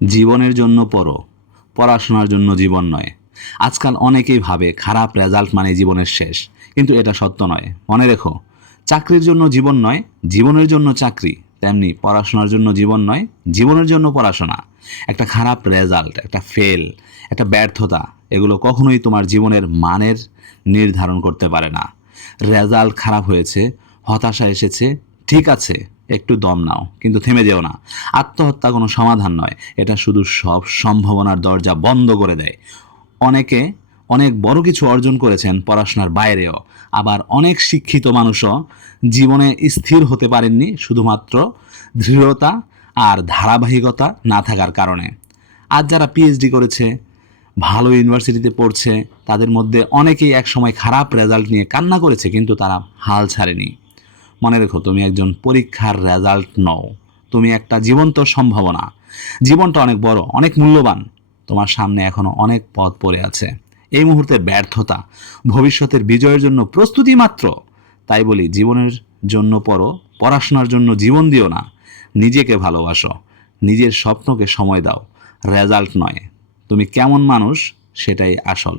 জীবনের জন্য পড়ো, পড়াশোনার জন্য জীবন নয়। আজকাল অনেকেই ভাবে খারাপ রেজাল্ট মানে জীবনের শেষ, কিন্তু এটা সত্য নয়। মনে রেখো, চাকরির জন্য জীবন নয়, জীবনের জন্য চাকরি। তেমনি পড়াশোনার জন্য জীবন নয়, জীবনের জন্য পড়াশোনা। একটা খারাপ রেজাল্ট, একটা ফেল, একটা ব্যর্থতা, এগুলো কখনোই তোমার জীবনের মানের নির্ধারণ করতে পারে না। রেজাল্ট খারাপ হয়েছে, হতাশা এসেছে, ঠিক আছে, একটু দম নাও, কিন্তু থেমে যেও না। আত্মহত্যা কোনো সমাধান নয়, এটা শুধু সব সম্ভাবনার দরজা বন্ধ করে দেয়। অনেকে অনেক বড় কিছু অর্জন করেছেন পড়াশোনার বাইরেও, আবার অনেক শিক্ষিত মানুষও জীবনে স্থির হতে পারেননি শুধুমাত্র দৃঢ়তা আর ধারাবাহিকতা না থাকার কারণে। আজ যারা পিএইচডি করেছে, ভালো ইউনিভার্সিটিতে পড়ছে, তাদের মধ্যে অনেকেই একসময় খারাপ রেজাল্ট নিয়ে কান্না করেছে, কিন্তু তারা হাল ছাড়েনি। মনে রেখো, তুমি একজন পরীক্ষার রেজাল্ট নও, তুমি একটা জীবন্ত সম্ভাবনা। জীবনটা অনেক বড়, অনেক মূল্যবান। তোমার সামনে এখনো অনেক পথ পড়ে আছে। এই মুহূর্তের ব্যর্থতা ভবিষ্যতের বিজয়ের জন্য প্রস্তুতি মাত্র। তাই বলি, জীবনের জন্য পড়ো, পড়াশোনার জন্য জীবন দিও না। নিজেকে ভালোবাসো, নিজের স্বপ্নকে সময় দাও। রেজাল্ট নয়, তুমি কেমন মানুষ সেটাই আসল।